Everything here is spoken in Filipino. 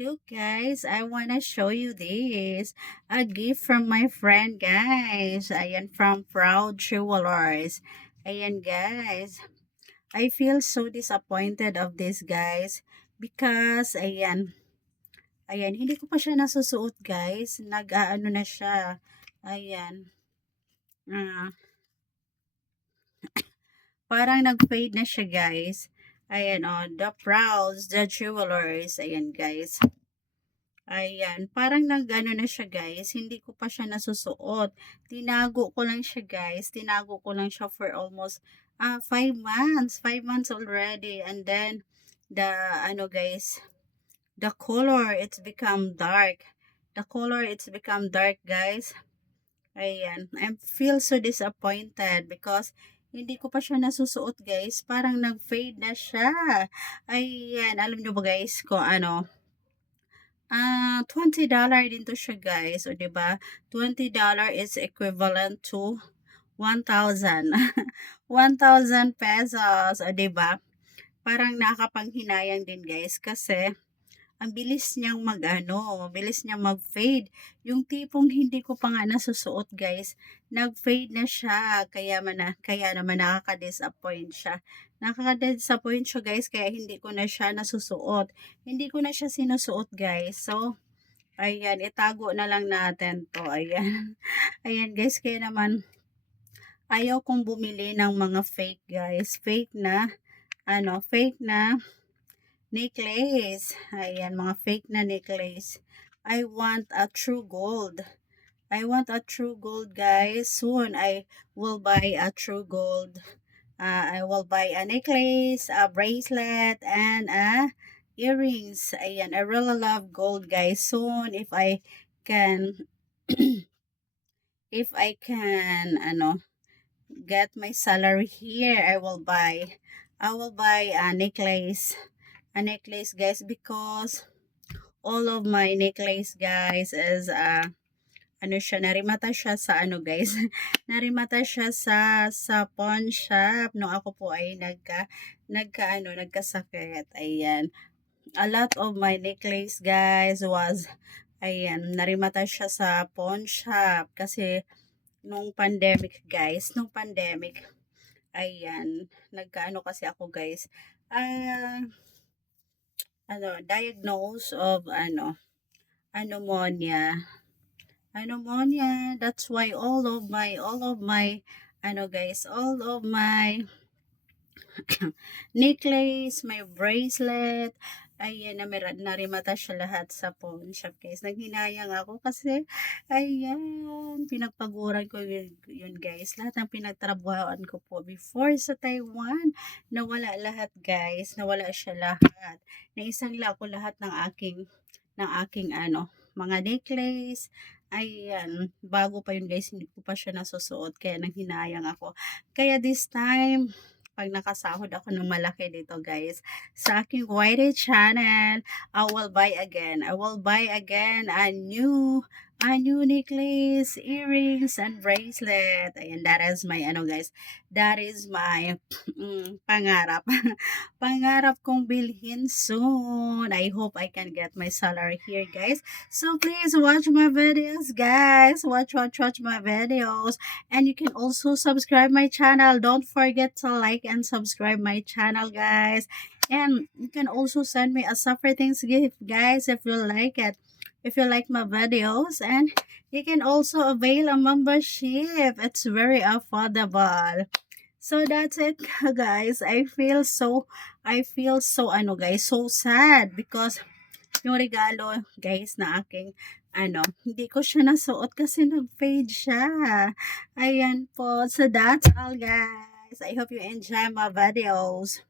Look guys, I wanna show you this. A gift from my friend guys. Ayan, from Proud Jewelers. Ayan guys. I feel so disappointed of this guys. Because, ayan, hindi ko pa siya nasusuot guys. Nag-aano na siya. Ayan. Ah, parang nag-fade na siya guys. Ayan oh, the Prouds, the Jewelers. Ayan guys. Ayan, parang nag-ano na siya guys, hindi ko pa siya nasusuot. Tinago ko lang siya guys, tinago ko lang siya for almost 5 months, 5 months already. And then, the ano guys, the color, it's become dark. The color, it's become dark guys. Ayan, I feel so disappointed because hindi ko pa siya nasusuot guys. Parang nag-fade na siya. Ayan, alam nyo ba guys kung ano, $20 din to siya guys, o 'di ba? $20 is equivalent to 1,000. 1,000 pesos, o 'di ba? Parang nakakapanghinayang din guys kasi ang bilis niyang mag-ano, bilis niyang mag-fade. Yung tipong hindi ko pa nga nasusuot guys, nag-fade na siya. Kaya naman nakaka-disappoint siya. Nakaka-disappoint siya guys, kaya hindi ko na siya nasusuot. Hindi ko na siya sinusuot guys. So, ayan, itago na lang natin to. Ayan. Ayan guys, kaya naman ayaw kong bumili ng mga fake guys. Fake na necklace. Ayan, mga fake na necklace. I want a true gold. I want a true gold, guys. Soon, I will buy a true gold. I will buy a necklace, a bracelet, and a earrings. Ayan, I really love gold, guys. Soon, if I can, if I can, get my salary here, I will buy a necklace guys, because all of my necklace guys is narimata siya sa guys, narimata siya sa pawn shop nung ako po ay nagkasakit. Ayan, a lot of my necklace guys was, ayan, narimata siya sa pawn shop kasi nung pandemic guys, ayan, nagkaano kasi ako guys, diagnose of pneumonia. That's why all of my necklace, my bracelet, ayan, narimata siya lahat sa pawn shop guys. Naghinayang ako kasi, ayan, pinagpaguran ko yun guys. Lahat ng pinagtrabahoan ko po before sa Taiwan, nawala lahat guys. Nawala siya lahat. Naisang ko lahat ng aking mga necklace. Ayan, bago pa yun guys, hindi ko pa siya nasusuot. Kaya nanghinayang ako. Kaya this time, pag nakasahod ako ng malaki dito guys, sa aking YT channel, I will buy again a new necklace, earrings, and bracelet. Ayan, that is my guys, that is my pangarap. Pangarap kong bilhin soon. I hope I can get my salary here guys. So please watch my videos guys. Watch my videos. And you can also subscribe my channel. Don't forget to like and subscribe my channel guys. And you can also send me a Suffer Things gift guys if you like it. If you like my videos. And you can also avail a membership. It's very affordable. So that's it guys. I feel so guys, so sad because yung regalo guys na aking hindi ko siya nasuot kasi nag-fade siya. Ayan po. So that's all guys. I hope you enjoy my videos.